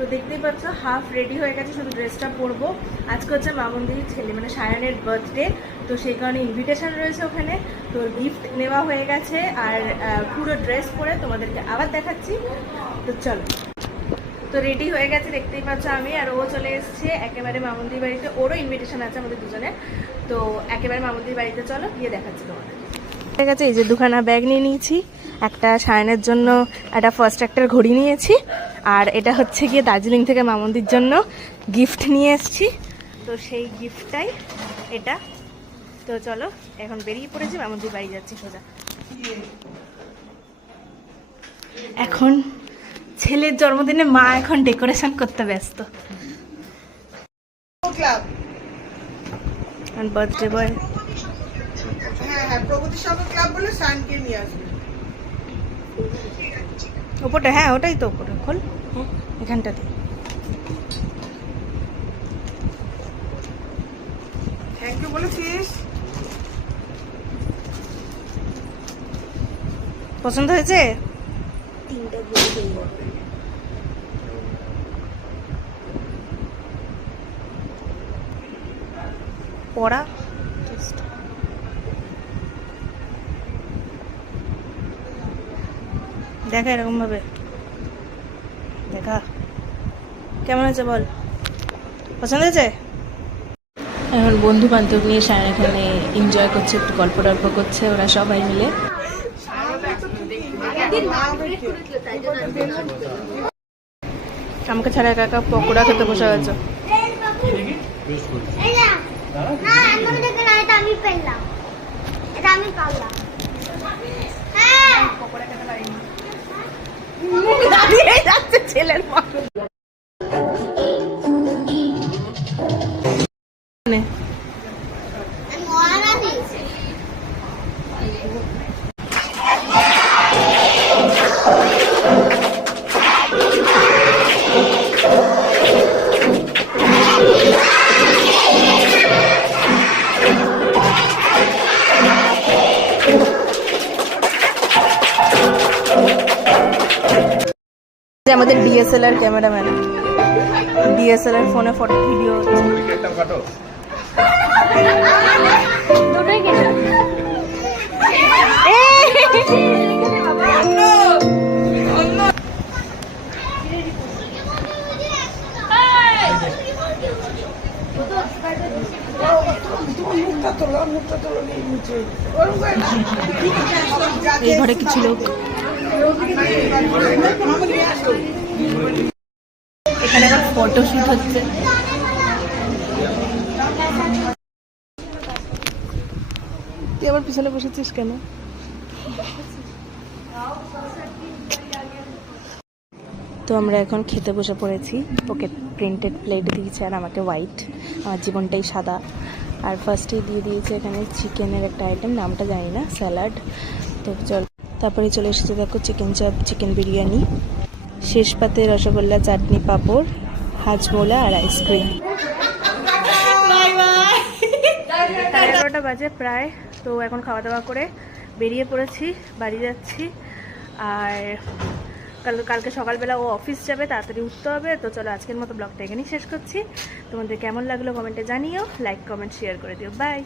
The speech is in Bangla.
তো দেখতেই পাচ্ছ হাফ রেডি হয়ে গেছে, শুধু ড্রেসটা পরবো। আজকে হচ্ছে মামুনদির ছেলে মানে সায়নের বার্থডে, তো সেই কারণে ইনভিটেশন রয়েছে ওখানে। তো গিফট নেওয়া হয়ে গেছে আর পুরো ড্রেস পরে তোমাদেরকে আবার দেখাচ্ছি। তো চলো, তো রেডি হয়ে গেছে দেখতেই পাচ্ছ আমি, আর ও চলে এসছে একেবারে মামুনদির বাড়িতে। ওরও ইনভিটেশন আছে আমাদের দুজনের, তো একেবারে মামুনদির বাড়িতে চলো গিয়ে দেখাচ্ছি তোমাদের। ঠিক আছে, এই যে দুখানা ব্যাগ নিয়ে নিয়েছি, একটা সায়নের জন্য একটা ফার্স্ট অ্যাক্টার ঘড়ি নিয়েছি, আর এটা হচ্ছে গিয়ে দার্জিলিং থেকে মামুনদির জন্য গিফট নিয়ে এসেছি। তো সেই গিফটটাই এটা। তো চলো এখন বেরিয়ে পড়েছি, মামুনদির বাড়ি যাচ্ছি সোজা। এখন ছেলের জন্মদিনে মা এখন ডেকোরেশন করতে ব্যস্ত। বার্থডে বয় ওপরটা, হ্যাঁ ওটাই তো ওপরে খোল, এখানটাতে। থ্যাংক ইউ বলেছিস? পছন্দ হয়েছে? পড়া দেখা এরকম ভাবে দেখা, কেমন আছে বল, পছন্দ হয়েছে? এখন বন্ধু বান্ধব নিয়ে সায়ন এখানে এনজয় করছে, একটু গল্প টল্প করছে ওরা সবাই মিলে। আমাকে ছাড়া একা একা পকোড়া খেতে বসে গেছে। ছেলের আমাদের ডিএসএলআর ক্যামেরাম্যান, ডিএসএলআর ফোনে ফটো ভিডিও এই ঘরে কিছু লোক, এখানে এখন ফটোশুট হচ্ছে। তুই আবার পিছনে বসেছিস কেন? তো আমরা এখন খেতে বসে পড়েছি। ওকে প্রিন্টেড প্লেট দিয়েছে আর আমাকে হোয়াইট, আমার জীবনটাই সাদা। আর ফার্স্টেই দিয়ে দিয়েছে এখানে চিকেনের একটা আইটেম, নামটা জানি না, স্যালাড। তো চল, তারপরে চলে এসেছে দেখো চিকেন চাপ, চিকেন বিরিয়ানি, শেষ পাতে রসগোল্লা, চাটনি, পাঁপড়, হাজমোলা আর আইসক্রিম। 11:30 বাজে প্রায়। তো এখন খাওয়া দাওয়া করে বেরিয়ে পড়েছি, বাড়ি যাচ্ছি। আর কালকে সকালবেলা ও অফিস যাবে, তাড়াতাড়ি উঠতে হবে। তো চলো আজকের মতো ব্লগটা এখানেই শেষ করছি। তোমাদের কেমন লাগলো কমেন্টে জানিও, লাইক কমেন্ট শেয়ার করে দিও। বাই।